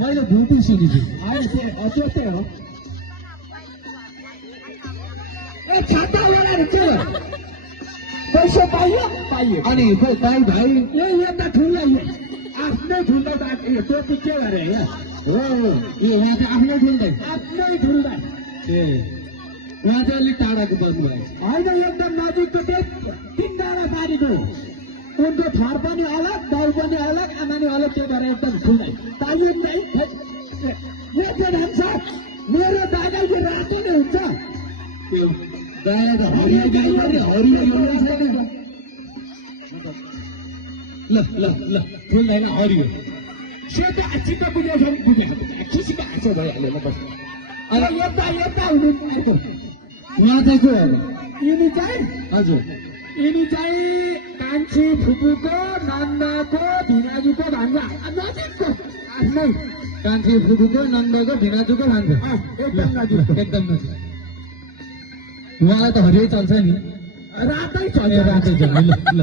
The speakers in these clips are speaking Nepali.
मैले भुटु सुनेछु त्यस्तै हो छाता लगाएर के पैसा पाइयो अनि खोइ भाइ भाइ एउटा ठुलो आफ्नै ठुलो टोपी के गरे यहाँ हो यहाँ त आफ्नै ठुल्दै आफ्नै ठुल्दा ए उहाँ चाहिँ अलिक टाढाको बस्नु भएको होइन एकदम नजिकको त्यो 3 डाँडा पारीको उनको थर पनि अलग बाउ पनि अलग आमा नि अलग त्यो भएर एकदम ठुलै पाइयो नै यो चाहिँ भन्छ मेरो दागा यो रातो नै हुन्छ त्यो दाया त हरियो दिनुपर्ने हरियो एउटै छैन ल ल ल ठुल्दैन हरियो सेतो छिटो बुझेछ खुसीको हाँसो भइहाल्यो ल बस अब यता हुनु अर्को उहाँ चाहिँ को यिनी चाहिँ हजुर यिनी चाहिँ कान्छी फुपूको नन्दको भिनाजुको भान्जा नजिकको आफ्नै कान्छी फुपूको नन्दको भिनाजुको भान्जा एकदम नजिक एकदम नजिक उहाँलाई त हरियो चल्छ नि रातै चल्छ रातै चल्छ ल ल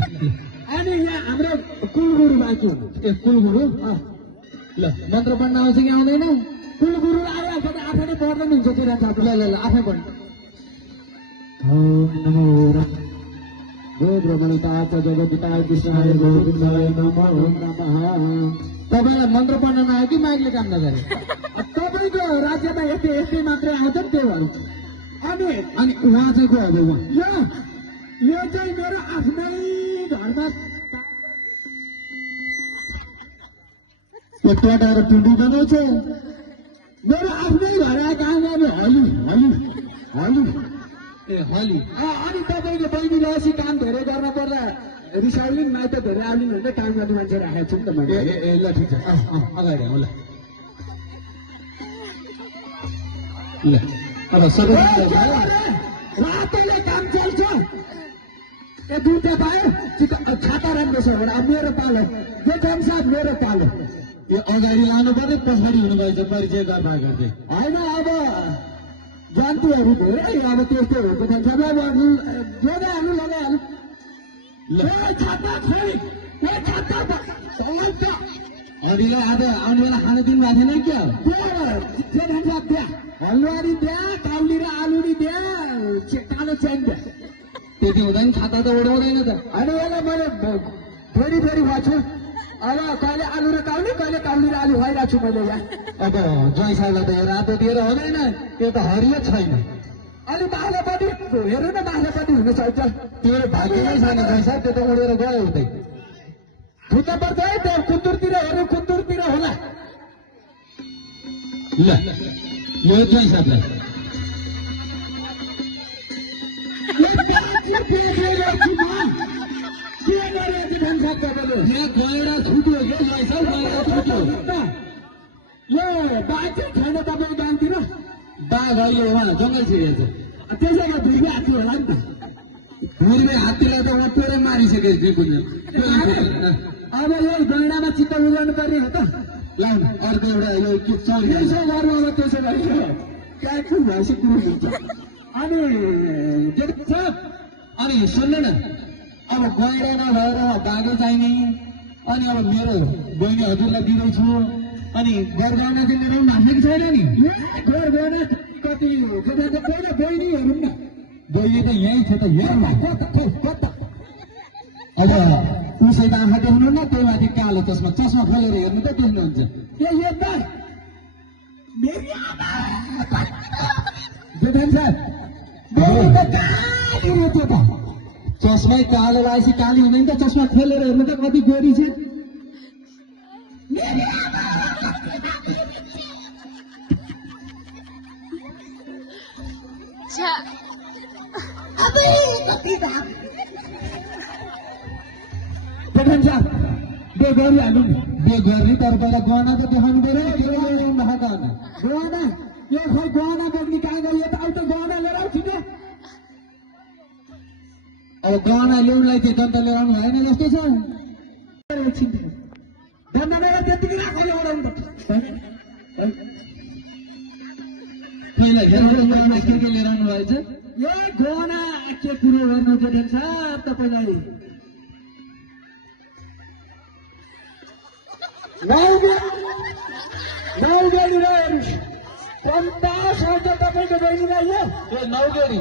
अनि यहाँ हाम्रो कुलगुरु बाँकी हुनु ए कुलगुरु ल मन्त्र पढ्न आउँछ कि आउँदैन कुलगुरु आइहाल्छ त आफैले पढ्दै हुन्छ त्यो रात ल ल ल आफै पढ्नु ओम नमो गोब्रमणिताय च जगदिताय कृष्णाय गोविन्दाय नमः ओम नमः तपाईँलाई मन्त्र पढ्न नआयो कि माइकले काम नगरे तपाईँको राज्यमा यस्तै मात्रै आउँछ त्यो भन्छ अनि उहाँ चाहिँ को अब उहाँ यो चाहिँ मेरो आफ्नै घरमा टटाएर टुन्डु बनाउँछ मेरो आफ्नै घर आएको आमाले हली ए हली अनि तपाईँको बहिनीले अस्ति काम धेरै गर्न पर्दा रिसाउलिन् माइत धेरै आउलिन् भन्दै काम गर्ने मान्छे राखेको छु नि त मैले ए ल ठिक छ अगाडि आउँ ल अब सबै रातैले काम चल्छ ए दुईटा पायो छाता राम्रो छ भने अब मेरो पालो जे कम्सा मेरो पालो यो अगाडि आउनु पर्यो पछाडि हुनुभएछ परिचय गर्दा गर्दै होइन अब जन्तुहरू धेरै अब त्यस्तो भएको छ लगाइहाल्नु छाता खोइ छाता अरूलाई आज आउने बेला खानु दिनु भएको थिएन क्या हलुवारी त्यहाँ काउली र आलुरी त्यहाँ कालो च्यान त्यहाँ त्यति हुँदैन छाता त उडाउँदैन त अनि यसलाई मैले फेरि भएको छु अब कहिले आलु र काउली कहिले काउली र आलु खुवाइरहेको छु मैले यहाँ अब ज्वाइँ साईलाई त यो रातो दिएर हुँदैन यो त हरियो छैन अनि बाख्रापट्टि हेर्नु न बाख्रापट्टि हुन सक्छ त्यो भाग्यमै छैन ज्वाइँ साई त्यो त उडेर गयो उतै धुत्न पर्छ है त्यो कुन्तुरतिर हेर्नु कुन्तुरतिर होला ल यो ज्वाइँ साईलाई यहाँ गएर छुट्यो क्या ज्वाइँ साई गएर छुट्यो यो बाघ चाहिँ छैन तपाईँको गाउँतिर बाघ अहिले उहाँ जङ्गल छिरेछ त्यसैले धुर्मी हात्ती होला नि त धुर्मे हात्तीलाई त उहाँ पेरै मारिसकेको थियो बुझ्नु अब यो गैँडामा चित्त उजाउनु पर्ने हो त लाउनु अर्को एउटा यो चौरी त्यसो गर्नु अब त्यसो भइसक्यो कहाँ कुन भएपछि कुरो हुन्छ अनि अनि सुन्नु न अब गैँडा नभएर बाघै चाहिने अनि अब मेरो बहिनी हजुरलाई दिँदैछु अनि गरगहना चाहिँ मेरो नाफेको छैन नि गरगहना कति पहिला बहिनी हेरौँ न बहिनी त यहीँ छ त हेर्नु अब उसै त आँखा देख्नु न त्यही माथि कालो चस्मा खोलेर हेर्नु त देख्नुहुन्छ त्यो हेर्दा मेरी आमा देखान्छ त्यो त चस्मै कालो लगाएपछि काली हुँदैन त चस्मा खोलेर हेर्नु त कति गोरी छ देखान्छ बे गरिहाल्नु बे गर्ने तर पहिला गहना त देखाउनु पऱ्यो गहना गहना यो खै गहना बोक्ने कहाँ गयो त आउट गहना लिएर आउँछु नि अब गहना ल्याउनलाई त्यो दन्त लिएर आउनु भएन जस्तो छ त्यतिकै आफैले ओडाउनु पहिला हेर्नु के लिएर आउनु भएछ यो गहना के कुरो गर्नु जेठन साहब तपाईँलाई नौगेडी र 50 आउँछ तपाईँको बहिनीलाई यो ए नौगेडी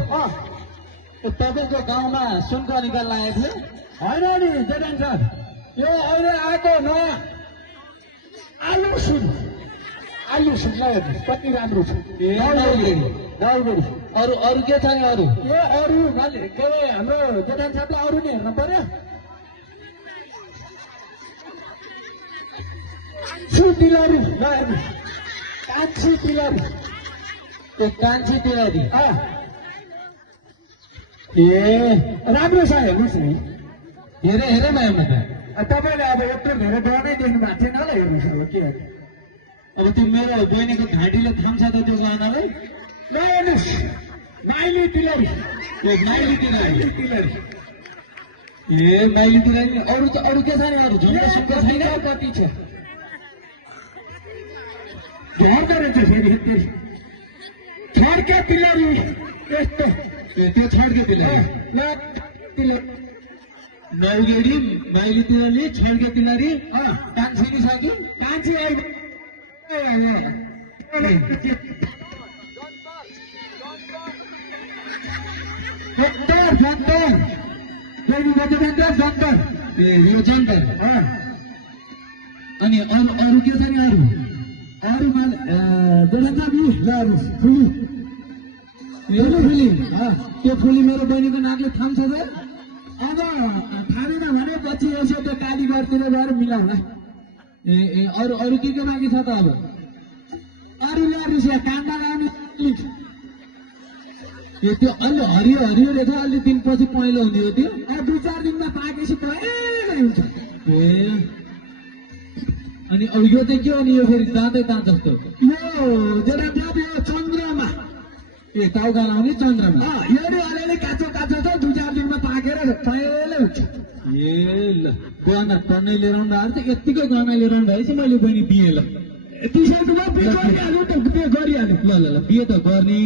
तपाईँको गाउँमा सुनको निकाल्न आएको थियो होइन नि जेठन सर यो अहिले आएको नयाँ आलु सुन ल हेर्नुहोस् कति राम्रो छ ए नौगेडी नौगेडी अरू के छ नि अरू ए अरू के अरे हाम्रो जेठन साहबलाई अरू नि हेर्नु पर्यो तिलहरी ल हेर्नुहोस् कान्छी तिलहरी ए कान्छी तिलहरी ए राम्रो छ हेर्नुहोस् नि धेरै हेरे न हेर्नु त तपाईँले अब यत्रो धेरै डरै देख्नु भएको थिएन होला हेर्नुहोस् अब के अब त्यो मेरो बहिनीको घाँटीले थाम्छ त त्यो गहनालाई ल हेर्नुहोस् माइली तिलहरी ए माइली तिलहरी तिलहरी ए माइली तिलहरी अरू के छ नि अरू झुम्रे सुनको छैन कति छ झर्दो रहेछ फेरि छड्के तिलहरी यस्तो ए त्यो छड्के तिलहरी नौगेडी माइली तिलहरी छड्के तिलहरी कान्छी छ कि कान्छी ए यो जन्तर अनि अरू के छ नि अरू फुली त्यो फुली मेरो बहिनीको नाकले थाम्छ त अब थामेन भनेपछि यसो त्यो कालीगरतिर गएर मिलाउला ए अरू के बाँकी छ त अब अरू ल्याउनुहोस् यहाँ काण्ड लाउने ए त्यो अलि हरियो रहेछ अलि दिनपछि पहेँलो हुने हो त्यो 2-4 दिनमा पाकेपछि पहेँलै हुन्छ ए अनि अब यो चाहिँ के हो नि यो फेरि दाँतै दाँत जस्तो यो जेठा चन्द्रमा ए टाउका लाउने चन्द्रमा यो अलिअलि काँचो छ 2-4 दिनमा पाकेर पहेँलै हुन्छ ए ल गहना टन्नै लिएर आउनु भएको छ यत्तिकै गहना लिएर आउनु भएपछि मैले बहिनी बिहे ल त्यसैमा बिहे गरिहाल्नु त बिहे गरिहाल्नु ल बिहे त गर्ने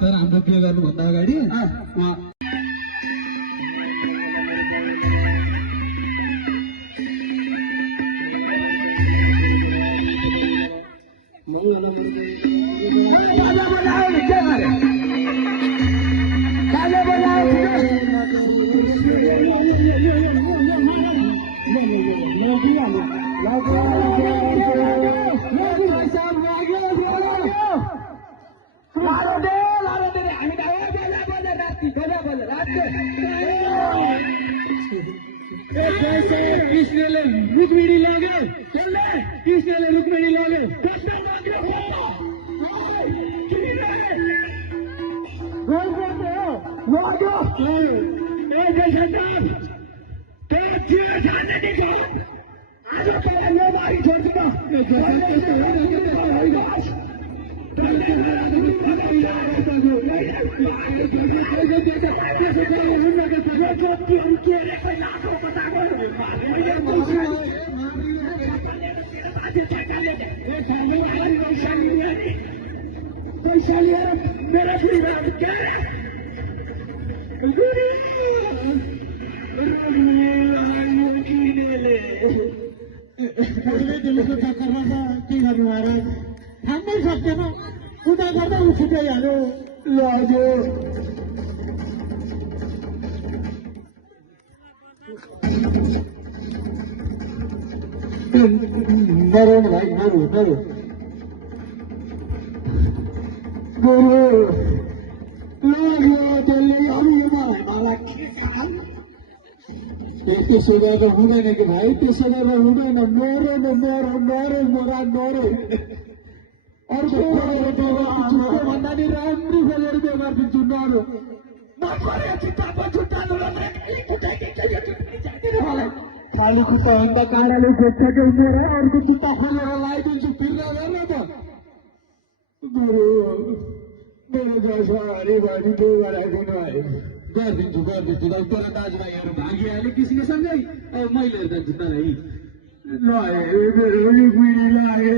तर हाम्रो बिहे गर्नुभन्दा अगाडि कृष्णले रुक्मिणी लग्यो कृष्णले रुक्मिणी लग्यो पैसा लिएर मेरा दिनको चक्करमा त के गर्नु महाराज थाम्नै सक्दैन उता गर्दा ऊ छुट्याइहाल्यो लग्यो नराउनु भाइ नरु त्यसो गरेर हुँदैन कि भाइ त्यसो गरेर हुँदैन नरो अर्को भन्दा नि राम्रो गरेर व्यवहार दिन्छु नरो खाली खुट्टा भन्दा काँडाले खोज्छ कि उमेर अर्को खुट्टा खोलेर लगाइदिन्छु फिर्न गर्न त मेरो जसरी भरि त्यो गराइदिनु भयो गरिदिन्छु तर दाजुभाइहरू भागिहाल्यो कृष्णसँगै अब मैले जान्छु तर मेरो पिँढी लागे